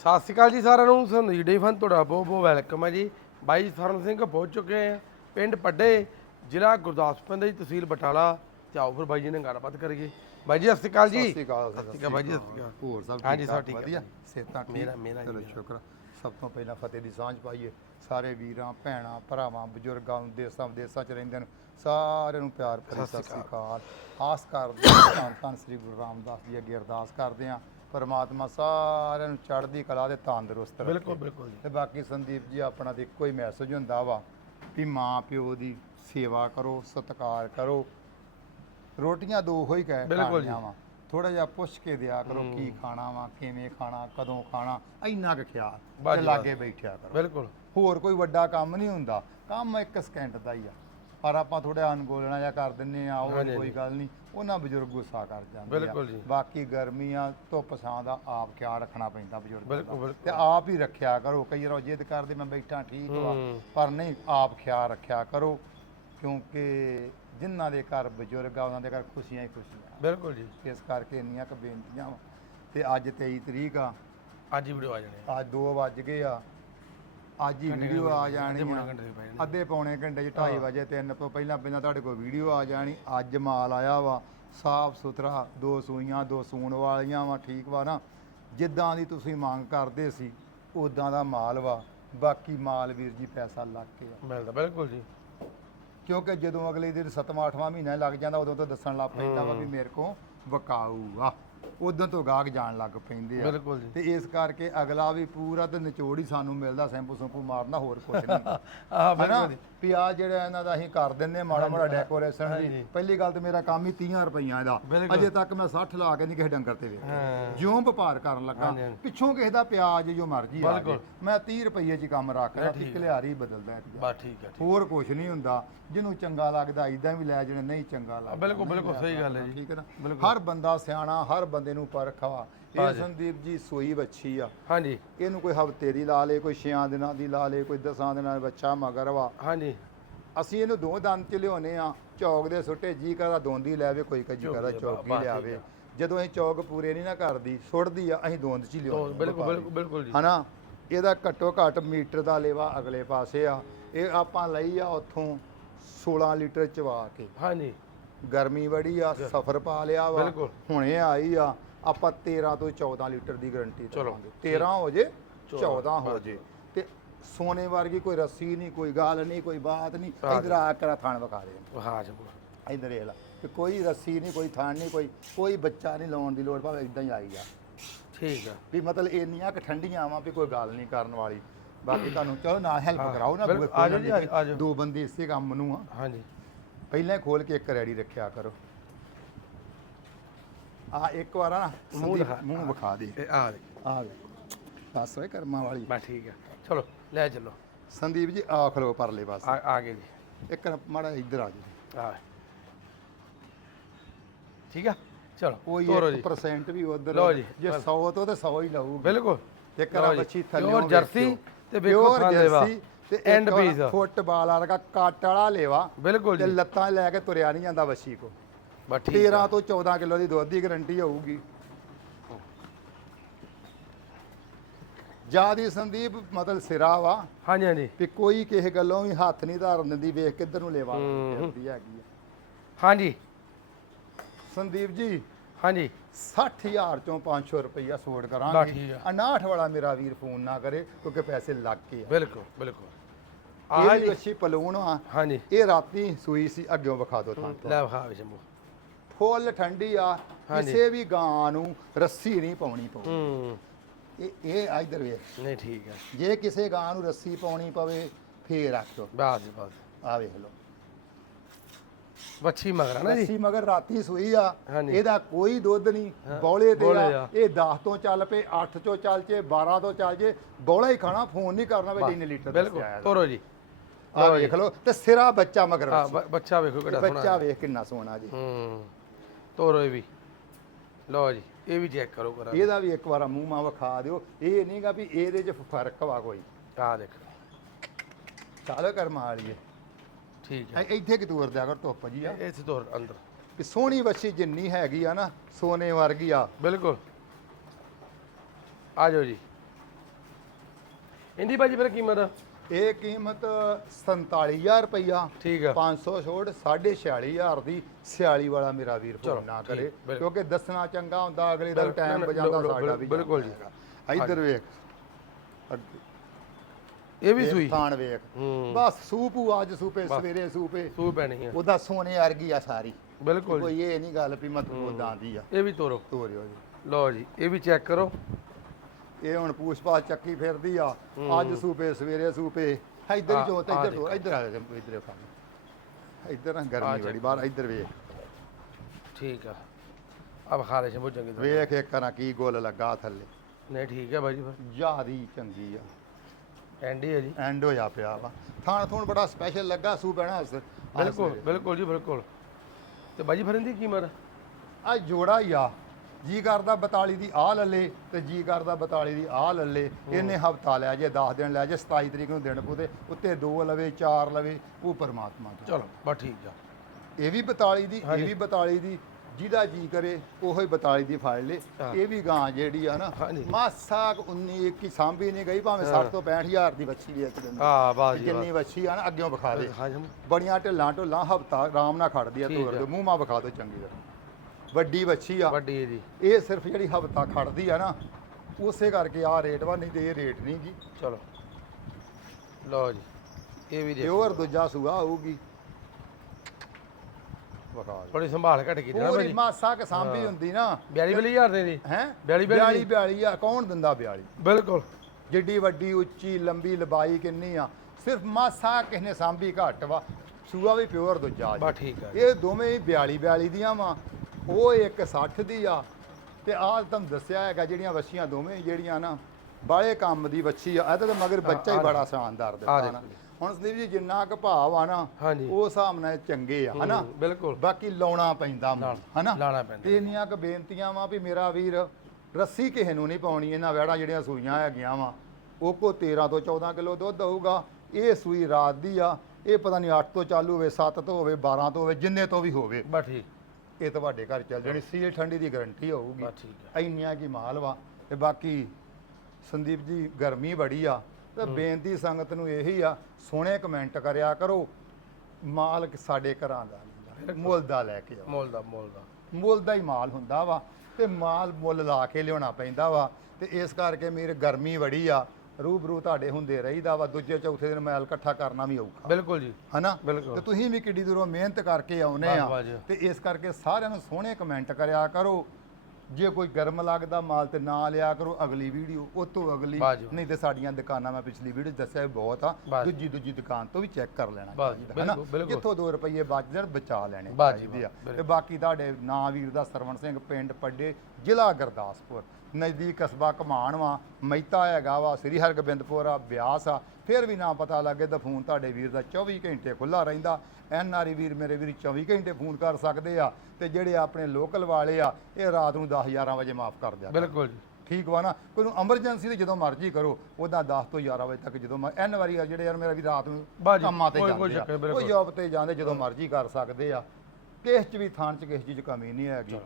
ਸਤਿ ਸ਼੍ਰੀ ਅਕਾਲ ਜੀ ਸਾਰਿਆਂ ਨੂੰ ਸੰਦੀਪ ਡੇ ਫਨ ਤੁਹਾਡਾ ਬਹੁਤ ਬਹੁਤ ਵੈਲਕਮ ਹੈ ਜੀ। ਬਾਈ ਸਰਨ ਸਿੰਘ ਪਹੁੰਚ ਚੁੱਕੇ ਆ ਪਿੰਡ ਪੱਡੇ ਜ਼ਿਲ੍ਹਾ ਗੁਰਦਾਸਪੁਰ ਦਾ ਤਹਿਸੀਲ ਬਟਾਲਾ। ਤੇ ਆਓ ਫਿਰ ਬਾਈ ਜੀ ਨਾਲ ਗੱਲਬਾਤ ਕਰੀਏ। ਬਾਈ ਜੀ ਸਤਿ ਸ਼੍ਰੀ ਅਕਾਲ ਜੀ। ਸਤਿ ਸ਼੍ਰੀ ਅਕਾਲ ਸਤਿ ਸ਼੍ਰੀ ਅਕਾਲ ਬਾਈ ਜੀ ਸਤਿ ਸ਼੍ਰੀ ਅਕਾਲ। ਹੋਰ ਸਭ ਹਾਂਜੀ, ਠੀਕ? ਸਭ ਵਧੀਆ। ਸਿਹਤਾਂ ਠੀਕ ਮੇਰਾ- ਮੇਰਾ ਚਲੋ। ਸ਼ੁਕਰ। ਸਭ ਤੋਂ ਪਹਿਲਾਂ ਫਤਿਹ ਦੀ ਸਾਂਝ ਪਾਈਏ। ਸਾਰੇ ਵੀਰਾਂ ਭੈਣਾਂ ਭਰਾਵਾਂ ਬਜ਼ੁਰਗਾਂ ਨੂੰ ਦੇਸਾਂ ਵਿਦੇਸਾਂ ਚ ਰਹਿੰਦੇ ਨੇ ਸਾਰਿਆਂ ਨੂੰ ਪਿਆਰ ਭਰੀ ਸਤਿ ਸ਼੍ਰੀ ਅਕਾਲ। ਆਸ ਕਰਦੇ ਹਾਂ ਧੰਨ ਸ੍ਰੀ ਗੁਰੂ ਰਾਮਦਾਸ ਜੀ ਅੱਗੇ ਅਰਦਾਸ ਕਰਦੇ ਹਾਂ। ਪਰਮਾਤਮਾ ਸਾਰਿਆਂ ਨੂੰ ਚੜ੍ਹਦੀ ਕਲਾ ਦੇ ਤੰਦਰੁਸਤ ਰੱਖੇ। ਬਿਲਕੁਲ ਬਿਲਕੁਲ ਜੀ। ਤੇ ਬਾਕੀ ਸੰਦੀਪ ਜੀ ਆਪਣਾ ਤੇ ਇੱਕੋ ਹੀ ਮੈਸੇਜ ਹੁੰਦਾ ਵਾ ਕਿ ਮਾਂ ਪਿਓ ਦੀ ਸੇਵਾ ਕਰੋ ਸਤਿਕਾਰ ਕਰੋ। ਰੋਟੀਆਂ ਦੋ ਹੋਈ ਕਹਿ। ਖਾਣੀਆਂ ਵਾ। ਥੋੜਾ ਜਿਹਾ ਪੁੱਛ ਕੇ ਦਿਆ ਕਰੋ ਕੀ ਖਾਣਾ ਵਾ ਕਿਵੇਂ ਖਾਣਾ ਕਦੋਂ ਖਾਣਾ ਇੰਨਾ ਕੁ ਖਿਆਲ ਤੇ ਲਾਗੇ ਬੈਠਿਆ ਕਰੋ। ਬਿਲਕੁਲ। ਹੋਰ ਕੋਈ ਵੱਡਾ ਕੰਮ ਨਹੀਂ ਹੁੰਦਾ। ਕੰਮ ਇੱਕ ਸਕਿੰਟ ਦਾ ਹੀ ਆ। ਪਰ ਆਪਾਂ ਥੋੜਾ ਅਨਗੋਲਣਾ ਜਿਹਾ ਕਰ ਦਿੰਨੇ ਆ ਉਹ ਹਾਂਜੀ, ਕੋਈ ਹਾਂਜੀ। ਗੱਲ ਨਹੀਂ ਉਹਨਾਂ ਬਜ਼ੁਰਗ ਗੁੱਸਾ ਕਰ ਜਾਂਦੇ ਆ ਬਿਲਕੁਲ ਜੀ। ਬਾਕੀ ਗਰਮੀਆਂ ਧੁੱਪ ਛਾਂ ਦਾ ਆਪ ਖਿਆਲ ਰੱਖਣਾ ਪੈਂਦਾ ਬਜ਼ੁਰਗਾਂ ਬਿਲਕੁਲ, ਦਾ ਬਿਲਕੁਲ। ਤੇ ਆਪ ਹੀ ਰੱਖਿਆ ਕਰੋ ਕਈ ਵਾਰ ਉਹ ਜਿੱਦ ਕਰਦੇ ਮੈਂ ਬੈਠਾ ਠੀਕ ਵਾ ਹੂੰ। ਪਰ ਨਹੀਂ ਆਪ ਖਿਆਲ ਰੱਖਿਆ ਕਰੋ ਕਿਉਂਕਿ ਜਿਨ੍ਹਾਂ ਦੇ ਘਰ ਬਜ਼ੁਰਗ ਆ ਉਹਨਾਂ ਦੇ ਘਰ ਖੁਸ਼ੀਆਂ ਹੀ ਖੁਸ਼ੀਆਂ ਬਿਲਕੁਲ ਜੀ ਇਸ ਕਰਕੇ ਇੰਨੀਆਂ ਕੁ ਬੇਨਤੀਆਂ ਵਾ ਤੇ ਅੱਜ 23 ਤਰੀਕ ਆ ਅੱਜ ਹੀ ਵੀਡੀਓ ਆ ਜਾਣੀ ਹੈ। ਅੱਜ 2 ਵੱਜ ਗਏ ਆ ਅੱਜ ਹੀ ਵੀਡੀਓ ਆ ਜਾਣੀ ਆ। ਅੱਧੇ ਪੌਣੇ ਘੰਟੇ ਚ 2:30 ਵਜੇ 3 ਤੋਂ ਪਹਿਲਾਂ ਪਹਿਲਾਂ ਤੁਹਾਡੇ ਕੋਲ ਵੀਡੀਓ ਆ ਜਾਣੀ। ਅੱਜ ਮਾਲ ਆਇਆ ਵਾ ਸਾਫ਼ ਸੁਥਰਾ ਦੋ ਸੂਈਆਂ ਦੋ ਸੂਣ ਵਾਲੀਆਂ ਵਾ ਠੀਕ ਵਾ ਨਾ। ਜਿੱਦਾਂ ਦੀ ਤੁਸੀਂ ਮੰਗ ਕਰਦੇ ਸੀ ਉਦਾਂ ਦਾ ਮਾਲ ਵਾ। ਬਾਕੀ ਮਾਲ ਵੀਰ ਜੀ ਪੈਸਾ ਲੱਗ ਕੇ ਆ ਮਿਲਦਾ ਬਿਲਕੁਲ ਜੀ। ਕਿਉਂਕਿ ਜਦੋਂ ਅਗਲੇ ਦਿਨ 7ਵਾਂ 8ਵਾਂ ਮਹੀਨਾ ਲੱਗ ਜਾਂਦਾ ਉਦੋਂ ਤੋਂ ਦੱਸਣ ਲੱਗ ਪੈਂਦਾ ਵਾ ਵੀ ਮੇਰੇ ਕੋ ਵਕਾਊ ਆ। ਉਦੋਂ ਤੋਂ ਗਾਹਕ ਜਾਣ ਲੱਗ ਪੈਂਦੇ ਆ ਬਿਲਕੁਲ ਜੀ ਤੇ ਇਸ ਕਰਕੇ ਅਗਲਾ ਵੀ ਪੂਰਾ ਤੇ ਨਿਚੋੜ ਹੀ ਸਾਨੂੰ ਮਿਲਦਾ ਸੈਂਪੂ ਸੰਪੂ ਮਾਰਨਾ ਹੋਰ ਕੁਝ ਨਹੀਂ ਆਹ ਹਨਾ ਬਿਲਕੁਲ ਜੀ ਵੀ ਆ ਜਿਹੜਾ ਇਹਨਾਂ ਦਾ ਅਸੀਂ ਕਰ ਦਿੰਨੇ ਮਾੜਾ ਮਾੜਾ ਡੈਕੋਰੇਸ਼ਨ ਹਾਂਜੀ। ਪਹਿਲੀ ਗੱਲ ਤੇ ਮੇਰਾ ਕੰਮ ਹੀ 30 ਰੁਪਈਆ ਦਾ ਬਿਲਕੁਲ। ਅਜੇ ਤੱਕ ਮੈਂ 60 ਲਾ ਕੇ ਨਹੀਂ ਕਿਸੇ ਡੰਗਰ ਤੇ ਵੇਖਿਆ ਹਾਂ ਜਿਉਂ ਵਪਾਰ ਕਰਨ ਲੱਗਾ ਹਾਂਜੀ, ਹਾਂਜੀ। ਪਿੱਛੋਂ ਕਿਸੇ ਦਾ ਪਿਆਜ ਜੋ ਮਰਜ਼ੀ ਆ ਬਿਲਕੁਲ। ਜਾਏ ਮੈਂ 30 ਰੁਪਈਏ 'ਚ ਹੀ ਕੰਮ ਰੱਖਦਾ ਹੈ। ਕਲਿਆਰੀ ਬਦਲਦਾ ਇੱਕ। ਬਸ ਠੀਕ ਹੈ ਹੋਰ ਕੁਝ ਨਹੀਂ ਹੁੰਦਾ ਜਿਹਨੂੰ ਚੰਗਾ ਲੱਗਦਾ ਇਦਾਂ ਵੀ ਲੈ ਜਾਣੇ ਨਹੀਂ ਚੰਗਾ ਲੱਗਦਾ ਬਿਲਕੁਲ, ਨਹੀਂ ਬਿਲਕੁਲ, ਲੈ ਸਹੀ ਗੱਲ ਹੈ ਜੀ। ਠੀਕ ਹੈ ਨਾ। ਹਰ ਬੰਦਾ ਸਿਆਣਾ ਹਰ ਬੰਦੇ ਨੂੰ ਪਰਖ ਇਹ। ਸੰਦੀਪ ਜੀ ਸੋਈ ਬੱਚੀ ਆ। ਹਾਂਜੀ। ਇਹਨੂੰ ਕੋਈ ਹਫ਼ਤੇ ਦੀ ਲਾ ਲੇ ਕੋਈ 6 ਦਿਨਾਂ ਦੀ ਲਾ ਲੇ ਕੋਈ 10 ਦਿਨਾਂ ਦਾ ਬੱਚਾ ਮਗਰ ਵਾ। ਹਾਂਜੀ। ਅਸੀਂ ਇਹਨੂੰ ਦੋ ਦੰਦ ਚ ਲਿਆਉਨੇ ਆ। ਚੌਕ ਦੇ ਸੁੱਟੇ ਜੀ ਕਰਦਾ ਦੋਂਦੀ ਲੈਵੇ ਕੋਈ ਕਜੀ ਕਰਦਾ ਚੌਕ ਲਿਆਵੇ। ਜਦੋਂ ਅਸੀਂ ਚੌਕ ਪੂਰੇ ਨਹੀਂ ਨਾ ਕਰਦੀ ਸੁੱਟਦੀ ਆ ਅਸੀਂ ਦੋਂਦ ਚ ਲਿਆਉਂਦੇ ਬਿਲਕੁਲ ਬਿਲਕੁਲ ਬਿਲਕੁਲ ਜੀ। ਹਨਾ? ਇਹਦਾ ਘੱਟੋ ਘੱਟ ਮੀਟਰ ਦਾ ਲੇਵਾ ਅਗਲੇ ਪਾਸੇ ਆ। ਇਹ ਆਪਾਂ ਲਈ ਆ ਉੱਥੋਂ 16 ਲੀਟਰ ਚਵਾ ਕੇ। ਹਾਂਜੀ। ਗਰਮੀ ਬੜੀ ਆ ਸਫਰ ਪਾ ਲਿਆ ਵਾ। ਬਿਲਕੁਲ। ਹੁਣੇ ਆਈ ਆ ਆਪਾਂ 13 ਤੋਂ 14 ਲੀਟਰ ਦੀ ਗਾਰੰਟੀ ਚਲੋ, ਦਵਾਂਗੇ। 13 ਹੋ ਜੇ ਚੌਦਾਂ 14 ਹੋ। ਜੇ। ਤੇ ਸੋਨੇ ਵਰਗੀ ਕੋਈ ਰੱਸੀ ਨਹੀਂ ਕੋਈ ਗੱਲ ਨਹੀਂ ਕੋਈ ਬਾਤ ਨਹੀਂ ਇਧਰ ਆ ਕੇ ਥਾਣ ਵਿਖਾ ਦੇ। ਹਾਂ ਜੀ ਇਧਰ ਇਹ ਲਾ ਕਿ ਕੋਈ ਰੱਸੀ ਨਹੀਂ ਕੋਈ ਥਾਣ ਨਹੀਂ ਕੋਈ ਕੋਈ ਬੱਚਾ ਨਹੀਂ ਲਾਉਣ ਦੀ ਲੋੜ ਭਾਵੇਂ ਇਦਾਂ ਹੀ ਆਈ ਆ। ਠੀਕ ਆ। ਵੀ ਮਤਲਬ ਇੰਨੀਆਂ ਕਿ ਠੰਡੀਆਂ ਆਵਾਂ ਵੀ ਕੋਈ ਗੱਲ ਨਹੀਂ ਕਰਨ ਵਾਲੀ। ਬਾਕੀ ਤੁਹਾਨੂੰ ਚਲੋ ਨਾਲ ਹੈਲਪ ਕਰਾਓ ਨਾ ਬਿਲਕੁਲ, ਆ ਜਾਓ ਜੀ। ਆ ਜਾਓ। ਦੋ ਬੰਦੇ ਇਸੇ ਕੰਮ ਨੂੰ ਆ। ਹਾਂਜੀ। ਪਹਿਲਾਂ ਹੀ ਖੋਲ ਕੇ ਇੱਕ ਰੈਡੀ ਰੱਖਿਆ ਕਰੋ। ਆ ਇੱਕ ਵਾਰ ਨਾ ਮੂੰਹ ਮੂੰਹ ਦਿਖਾ। ਮੂੰਹ ਵਿਖਾ ਦੇ। ਇਹ ਆ ਦੇ। ਆ ਵੇ ਦੱਸ ਓਏ ਕਰਮਾਂ ਵਾਲੀ। ਬਸ ਠੀਕ ਆ। ਚਲੋ ਲੈ ਚੱਲੋ। ਸੰਦੀਪ ਜੀ ਆ ਖਲੋ ਪਰਲੇ ਪਾਸੇ। ਆ ਆ ਗਏ ਜੀ। ਇੱਕ ਮਾੜਾ ਇੱਧਰ ਆ ਜੀ ਆ। ਠੀਕ ਆ? ਚਲੋ ਕੋਈ ਤੋਰੋ ਜੀ। 1% ਵੀ ਉਧਰ। ਲਓ ਜੀ, ਜੇ 100 ਤੋਂ ਤੇ 100 ਹੀ ਲਊਗੀ। ਬਿਲਕੁਲ। ਲਓ ਜੀ, ਬੱਚੀ ਥੱਲੇ pure ਜਰਸੀ ਤੇ ਵੇਖੋ ਥੱਲੇ ਵਾ। ਤੇ ਐਂਡ end ਪੀਸ ਫੁੱਟਬਾਲ ਵਰਗਾ ਕੱਟ ਵਾਲਾ ਲੇਵਾ ਬਿਲਕੁਲ ਤੇ ਜੀ। ਲੱਤਾਂ ਲੈ ਕੇ ਤੁਰਿਆ ਨਹੀਂ ਜਾਂਦਾ ਬੱਚੀ ਕੋ ਬਸ ਠੀਕ ਆ। 13 ਤੋਂ 14 ਕਿਲੋ ਦੀ ਦੁੱਧ ਦੀ ਗਾਰੰਟੀ ਹੋਊਗੀ। ਜਿਆਦੀ ਸੰਦੀਪ ਮਤਲਬ ਸਿਰਾ ਵਾ। ਹਾਂਜੀ ਹਾਂਜੀ। ਵੀ ਕੋਈ ਕਿਸੇ ਗੱਲੋਂ ਵੀ ਹੱਥ ਨਹੀਂ ਧਾਰਨ ਦਿੰਦੀ ਵੇਖ ਕਿੱਧਰ ਨੂੰ ਲੇਵਾ ਹੂੰ। ਫਿਰਦੀ ਹੈਗੀ ਆ। ਹਾਂਜੀ। ਸੰਦੀਪ ਜੀ ਹਾਂਜੀ। 60000 ਚੋਂ 500 ਰੁਪਈਆ ਸੋੜ ਬਸ ਕਰਾਂਗੇ ਠੀਕ ਆ। 59 ਵਾਲਾ ਮੇਰਾ ਵੀਰ ਫੋਨ ਨਾ ਕਰੇ ਕਿਉਂਕਿ ਪੈਸੇ ਲੱਗ ਗਏ ਆ। ਬਿਲਕੁਲ ਬਿਲਕੁਲ। ਇਹ ਆ ਵੀ ਜੀ। ਅੱਛੀ ਪਲੂਣ ਆ। ਹਾਂਜੀ। ਇਹ ਰਾਤੀ ਸੂਈ ਸੀ ਅੱਗਿਓਂ ਵਿਖਾ ਦੋ ਤਾਂ ਲੈ ਵਿਖਾ ਵੀ ਸ਼ੰਭੂ ਫੁੱਲ ਠੰਡੀ ਆ ਹਾਂਜੀ। ਕਿਸੇ ਵੀ ਗਾਂ ਨੂੰ ਰੱਸੀ ਨਹੀਂ ਪਾਉਣੀ ਪਊ। ਹੂੰ। ਇਹ ਇਹ ਇਧਰ ਵੇਖ। ਨਹੀਂ ਠੀਕ ਆ। ਜੇ ਕਿਸੇ ਗਾਂ ਨੂੰ ਰੱਸੀ ਪਾਉਣੀ ਪਵੇ ਫੇਰ ਆਖੋ ਬਸ ਜੀ ਬਸ। ਆ ਵੇਖ ਲਓ। ਬੱਚੀ ਮਗਰ ਨਾ ਜੀ। ਰੱਸੀ ਮਗਰ ਰਾਤੀ ਸੂਈ ਆ। ਹਾਂਜੀ। ਇਹਦਾ ਕੋਈ ਦੁੱਧ ਨਹੀਂ ਬੌਲੇ ਤੇ ਬੌਲੇ ਆ। ਆ। ਇਹ 10 ਤੋਂ ਚੱਲ ਪਏ 8 ਤੋਂ ਚੱਲ ਜੇ 12 ਤੋਂ ਚੱਲ ਜੇ ਬੌਲਾ ਹੀ ਖਾਣਾ ਫੋਨ ਨਹੀਂ ਕਰਨਾ ਵੀ ਇੰਨੇ ਲੀਟਰ ਬਿਲਕੁਲ। ਦੱਸਿਆ ਤੋਰੋ ਜੀ। ਆ ਵੇਖ ਲਓ ਤੇ ਸਿਰਾ ਬੱਚਾ ਮਗਰ ਰੱਸੀ। ਬੱਚਾ ਵੇਖੋ ਇਹ ਕਿੱਡਾ ਬੱਚਾ ਸੋਹਣਾ ਵੇਖ ਕਿੰਨਾ ਸੋਹਣਾ ਜੀ। ਹੂੰ ਤੋਰੋ ਇਹ ਵੀ। ਲਓ ਜੀ ਇਹ ਵੀ ਚੈੱਕ ਕਰੋ ਕਰਾ ਇਹਦਾ ਵੀ ਇੱਕ ਵਾਰ ਮੂੰਹ ਮਾ ਵਿਖਾ ਦਿਓ। ਇਹ ਨਹੀਂਗਾ ਵੀ ਇਹਦੇ 'ਚ ਫ਼ਰਕ ਵਾ ਕੋਈ। ਆ ਦੇਖੋ ਚਾਲੋ ਕਰ ਮਾਰੀਏ। ਠੀਕ ਹੈ। ਇੱਥੇ ਕਿ ਤੂਰ ਦਿਆ ਕਰ ਧੁੱਪ ਜੀ ਆ। ਇਹ ਇੱਥੇ ਤੋਰ ਅੰਦਰ। ਵੀ ਸੋਹਣੀ ਬੱਚੀ ਜਿੰਨੀ ਹੈਗੀ ਆ ਨਾ ਸੋਨੇ ਵਰਗੀ ਆ। ਬਿਲਕੁਲ। ਆ ਜਾਓ ਜੀ। ਇਹਦੀ ਬਾਜੀ ਫਿਰ ਕੀਮਤ ਇਹ ਕੀਮਤ 47000 ਰੁਪਈਆ। ਠੀਕ ਆ। 500 ਛੋੜ 46500 ਦੀ ਸਿਆਲੀ ਵਾਲਾ ਮੇਰਾ ਵੀਰ ਫੋਨ ਨਾ ਕਰੇ। ਕਿਉਂਕਿ ਦੱਸਣਾ ਚੰਗਾ ਹੁੰਦਾ ਅਗਲੇ ਦਾ ਟਾਈਮ ਬਜਾਉਂਦਾ ਸਾਡਾ ਵੀ ਬਿਲਕੁਲ ਜੀ। ਇੱਧਰ ਵੇਖ। ਇਹ ਵੀ ਸੂਈ। ਥਾਣ ਵੇਖ। ਬਸ ਸੂਪੂ ਅੱਜ ਸੂਪੇ ਸਵੇਰੇ ਸੂਪੇ। ਸੂਈ ਪੈਣੀ ਆ ਉਹਦਾ ਸੋਨੇ ਵਰਗੀ ਆ ਸਾਰੀ। ਬਿਲਕੁਲ। ਕੋਈ ਇਹ ਨਹੀਂ ਗੱਲ ਵੀ ਮਤਲਬ ਉਦਾਂ ਦੀ ਆ। ਇਹ ਵੀ ਤੋਰੋ। ਤੋਰਿਓ ਜੀ। ਲਓ ਜੀ ਇਹ ਵੀ ਚੈੱਕ ਕਰੋ। ਇਹ ਹੁਣ ਪੂਛ-ਪਾਛ ਚੱਕੀ ਫਿਰਦੀ ਆ। ਅੱਜ ਸੂਪੇ ਸਵੇਰੇ ਸੂਪੇ। ਇੱਧਰ ਆ- ਹੀ ਚੋਤ ਆ ਇੱਧਰ ਤੋਂ ਇੱਧਰ ਆ ਜਾ ਇੱਧਰ ਖਾ ਇੱਧਰ ਨਾ ਆ ਗਰਮੀ। ਬੜੀ ਬਾਹਰ ਇੱਧਰ ਵੇਖ। ਠੀਕ ਆ। ਅਬ ਖਾਲੇ ਸ਼ੰਭੂ ਚੰਗੀ ਤਰ੍ਹਾਂ। ਵੇਖ ਇੱਕ ਨਾ ਕੀ ਗੋਲ ਲੱਗਾ ਥੱਲੇ। ਨਹੀਂ ਠੀਕ ਹੈ ਬਾਈ ਜੀ ਫਿਰ। ਜਿਆਦੀ ਚੰਗੀ ਆ। ਐਂਡੀ ਹੈ ਜੀ। ਐਂਡ ਹੋਇਆ ਪਿਆ ਵਾ। ਥਾਣ ਥੂਣ ਬੜਾ ਸਪੈਸ਼ਲ ਲੱਗਾ ਸੂ ਪੈਣਾ ਅਸ ਬਿਲਕੁਲ ਬਿਲਕੁਲ ਜੀ ਬਿਲਕੁਲ। ਤੇ ਬਾਈ ਜੀ ਫਿਰ ਇਹਦੀ ਕੀਮਤ ਆ ਜੋੜਾ ਹੀ ਆ। ਜੀ ਕਰਦਾ 42 ਦੀ ਆ ਲੱਲੇ ਤੇ ਜੀ ਕਰਦਾ 42 ਦੀ ਆ ਲੱਲੇ ਇਹਨੇ ਹਫਤਾ ਲਿਆ ਜੇ 10 ਦਿਨ ਲਿਆ ਜੇ 27 ਤਰੀਕ ਨੂੰ ਦਿਨ ਪੂਤੇ ਉੱਤੇ ਦੋ ਲਵੇ ਚਾਰ ਲਵੇ ਉਹ ਪਰਮਾਤਮਾ ਦਾ ਚਲੋ ਬਸ ਠੀਕ ਆ ਇਹ ਵੀ 42 ਦੀ ਇਹ। ਵੀ 42 ਦੀ ਜਿਹਦਾ ਜੀ ਕਰੇ ਉਹੋ ਹੀ 42 ਦੀ ਫਾੜ ਲੇ। ਇਹ ਵੀ ਗਾਂ ਜਿਹੜੀ ਆ ਨਾ। ਮਾਸਾ ਕੁ 19 21 ਸਾਂਭੀ ਨਹੀਂ ਗਈ ਭਾਵੇਂ 60 ਤੋਂ 65 ਹਜ਼ਾਰ ਦੀ ਵੱਛੀ ਲਈ ਇੱਕ ਦਿਨ। ਹਾਂ ਬਾਸ ਜੀ ਜਿੰਨੀ ਵੱਛੀ ਆ ਨਾ ਅੱਗਿਓਂ ਵਿਖਾ ਦੇ ਬੜੀਆਂ ਢਿੱਲਾਂ ਢੁੱਲਾਂ ਹਫਤਾ ਆਰਾਮ ਨਾਲ ਖੜਦੀ ਆ ਤੋਰ। ਦੇ ਮੂੰਹ ਮਾ ਵਿਖਾ ਦੋ ਚੰਗੀ ਤਰ੍ਹਾਂ ਵੱਡੀ ਵੱਛੀ ਆ। ਵੱਡੀ ਹੈ ਜੀ। ਇਹ ਸਿਰਫ ਜਿਹੜੀ ਹਫਤਾ ਖੜਦੀ ਆ ਨਾ ਉਸੇ ਕਰਕੇ ਆ ਰੇਟ ਵਾ ਨਹੀਂ ਤੇ ਇਹ ਰੇਟ ਨਹੀਂ ਗੀ। ਚਲੋ। ਲਓ ਜੀ ਇਹ ਵੀ ਦੇਖੋ। ਪਿਓਰ ਦੂਜਾ ਸੂਆ ਆਊਗੀ ਵਿਖਾ ਥੋੜੀ ਸੰਭਾਲ ਘਟ ਗਈ ਨਾ ਭਾਈ ਮਾਸਾ ਕਿ ਸਾਂਭੀ ਹੁੰਦੀ ਨਾ। 42 ਬਲੀ ਹਜ਼ਾਰ ਦੇ ਦੀ। ਹੈ? 42 42 42 ਆ ਕੌਣ ਦਿੰਦਾ 42 ਬਿਲਕੁਲ। ਜਿੱਡੀ ਵੱਡੀ ਉੱਚੀ ਲੰਬੀ ਲੰਬਾਈ ਕਿੰਨੀ ਆ। ਸਿਰਫ ਮਾਸਾ ਕਿਸੇ ਨੇ ਸਾਂਭੀ ਘੱਟ ਵਾ। ਸੂਆ ਵੀ ਪਿਓਰ ਦੂਜਾ ਜੀ। ਬਸ ਠੀਕ ਆ ਜੀ। ਇਹ ਦੋਵੇਂ ਹੀ 42 42 ਦੀਆਂ ਵਾ। ਉਹ ਇੱਕ 60 ਦੀ ਆ। ਤੇ ਆਹ ਤੁਹਾਨੂੰ ਦੱਸਿਆ ਹੈਗਾ ਜਿਹੜੀਆਂ ਵੱਛੀਆਂ ਦੋਵੇਂ ਜਿਹੜੀਆਂ ਨਾ ਬਾਲੇ ਕੰਮ ਦੀ ਵੱਛੀ ਆ। ਇਹਦਾ ਤਾਂ ਮਗਰ ਬੱਚਾ ਹੀ ਬੜਾ ਸ਼ਾਨਦਾਰ ਦਿੱਤਾ ਨਾ। ਹੁਣ ਸੰਦੀਪ ਜੀ ਜਿੰਨਾ ਕੁ ਭਾਵ ਆ ਨਾ। ਉਹ ਹਿਸਾਬ ਨਾਲ ਚੰਗੇ ਆ ਹਨਾ? ਬਿਲਕੁਲ। ਬਾਕੀ ਲਾਉਣਾ ਪੈਂਦਾ ਹਨਾ? ਲਾਉਣਾ ਪੈਂਦਾ। ਤੇ ਇੰਨੀਆਂ ਕੁ ਬੇਨਤੀਆਂ ਵਾ ਵੀ ਮੇਰਾ ਵੀਰ ਰੱਸੀ ਕਿਸੇ ਨੂੰ ਨਹੀਂ ਪਾਉਣੀ ਇਹਨਾਂ ਵੈੜਾਂ ਜਿਹੜੀਆਂ ਸੂਈਆਂ ਹੈਗੀਆਂ ਵਾ। ਉਹ ਕੋ 13 ਤੋਂ 14 ਕਿਲੋ ਦੁੱਧ ਹੋਊਗਾ ਇਹ ਸੂਈ ਰਾਤ ਦੀ ਆ। ਇਹ ਪਤਾ ਨਹੀਂ 8 ਤੋਂ ਚਾਲੂ ਹੋਵੇ 7 ਤੋਂ ਹੋਵੇ 12 ਤੋਂ ਹੋਵੇ ਜਿੰਨੇ ਤੋਂ ਵੀ ਹੋਵੇ। ਬਸ ਠੀਕ। ਇਹ ਤੁਹਾਡੇ ਘਰ ਚੱਲ ਜਾਣੀ ਸੀਲ ਠੰਡੀ ਦੀ ਗਾਰੰਟੀ ਹੋਊਗੀ। ਬਸ ਠੀਕ ਆ ਇੰਨੀਆਂ ਕੀ ਮਾਲ ਵਾ। ਤੇ ਬਾਕੀ ਸੰਦੀਪ ਜੀ ਗਰਮੀ ਬੜੀ ਆ। ਤੇ ਬੇਨਤੀ ਸੰਗਤ ਨੂੰ ਇਹੀ ਆ ਸੋਹਣੇ ਕਮੈਂਟ ਕਰਿਆ ਕਰੋ। ਮਾਲ ਸਾਡੇ ਘਰਾਂ ਦਾ ਨਹੀਂ ਮੁੱਲ ਦਾ ਲੈ ਕੇ ਆਓ। ਮੁੱਲ ਦਾ ਮੁੱਲ ਦਾ। ਮੁੱਲ ਦਾ ਹੀ ਮਾਲ ਹੁੰਦਾ ਵਾ। ਤੇ ਮਾਲ ਮੁੱਲ ਲਾ ਕੇ ਲਿਆਉਣਾ ਪੈਂਦਾ ਵਾ। ਤੇ ਇਸ ਕਰਕੇ ਮੇਰੇ ਗਰਮੀ ਬੜੀ ਆ। ਰੂਬਰੂ ਤੁਹਾਡੇ ਹੁੰਦੇ ਰਹੀਦਾ ਵਾ ਦੂਜੇ ਚੌਥੇ ਦਿਨ ਮੈਲ ਇਕੱਠਾ ਕਰਨਾ ਵੀ ਔਖਾ ਬਿਲਕੁਲ ਜੀ ਹਨਾ ਬਿਲਕੁਲ। ਤੇ ਤੁਸੀਂ ਵੀ ਕਿੱਡੀ ਦੂਰੋਂ ਮਿਹਨਤ ਕਰਕੇ ਆਉਨੇ ਆ। ਤੇ ਇਸ ਕਰਕੇ ਸਾਰਿਆਂ ਨੂੰ ਸੋਹਣੇ ਕਮੈਂਟ ਕਰਿਆ ਕਰੋ ਜੇ ਕੋਈ ਗਰਮ ਲੱਗਦਾ ਮਾਲ ਤੇ ਨਾ ਲਿਆ ਕਰੋ ਅਗਲੀ ਵੀਡੀਓ ਉਹ ਤੋਂ ਅਗਲੀ। ਨਹੀਂ ਤੇ ਸਾਡੀਆਂ ਦੁਕਾਨਾਂ ਮੈਂ ਪਿਛਲੀ ਵੀਡੀਓ ਦੱਸਿਆ ਬਹੁਤ ਆ। ਦੂਜੀ ਦੂਜੀ ਦੁਕਾਨ ਤੋਂ ਵੀ ਚੈੱਕ ਕਰ ਲੈਣਾ ਹਨਾ? ਜਿੱਥੋਂ 2 ਰੁਪਏ ਬਚ ਜਾਣ ਬਚਾ ਲੈਣੇ ਚਾਹੀਦੇ ਆ ਤੇ ਬਾਕੀ ਤੁਹਾਡੇ ਨਾਂ ਵੀਰ ਦਾ ਸਰਵਣ ਸਿੰਘ ਪਿੰਡ ਪੱਡੇ ਜ਼ਿਲ੍ਹਾ ਗੁਰਦਾਸਪੁਰ। ਨਜ਼ਦੀਕ ਕਸਬਾ ਕਮਾਣ ਵਾ ਮਹਿਤਾ ਹੈਗਾ ਵਾ ਸ੍ਰੀ ਹਰਗੋਬਿੰਦਪੁਰ ਆ ਬਿਆਸ ਆ। ਫਿਰ ਵੀ ਨਾ ਪਤਾ ਲੱਗੇ ਤਾਂ ਫੋਨ ਤੁਹਾਡੇ ਵੀਰ ਦਾ 24 ਘੰਟੇ ਖੁੱਲਾ ਰਹਿੰਦਾ। ਐਨ ਆਰ ਵੀਰ ਮੇਰੇ ਵੀਰ 24 ਘੰਟੇ ਫੋਨ ਕਰ ਸਕਦੇ ਆ ਤੇ ਜਿਹੜੇ ਆਪਣੇ ਲੋਕਲ ਵਾਲੇ ਆ ਇਹ ਰਾਤ ਨੂੰ 10 11 ਵਜੇ ਮਾਫ ਕਰ ਦਿਆ। ਬਿਲਕੁਲ ਜੀ। ਠੀਕ ਵਾ ਨਾ? ਕੋਈ ਨੂੰ ਐਮਰਜੈਂਸੀ ਤੇ ਜਦੋਂ ਮਰਜ਼ੀ ਕਰੋ ਉਹਦਾ 10 ਤੋਂ 11 ਵਜੇ ਤੱਕ ਜਦੋਂ ਮੈਂ ਐਨ ਵਾਰੀ ਆ ਜਿਹੜੇ ਯਾਰ ਮੇਰਾ ਵੀ ਰਾਤ ਨੂੰ ਕੰਮਾਂ ਤੇ ਕੋਈ- ਕੋਈ ਜਾਂਦੇ ਆ ਬਿਲਕੁਲ। ਜੌਬ ਤੇ ਜਾਂਦੇ ਜਦੋਂ ਮਰਜ਼ੀ ਕਰ ਸਕਦੇ ਆ। ਕਿਸ ਚ ਵੀ ਥਾਂ ਚ ਕਿਸੇ ਚੀਜ਼ ਕਮੀ ਨਹੀਂ ਹੈਗੀ।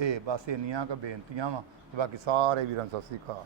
ਤੇ ਬਸ ਇੰਨੀਆਂ ਕੁ ਬੇਨਤੀਆਂ ਵਾ ਬਾਕੀ ਸਾਰੇ ਵੀਰਾਂ ਨੂੰ ਸਤਿ ਸ੍ਰੀ ਅਕਾਲ।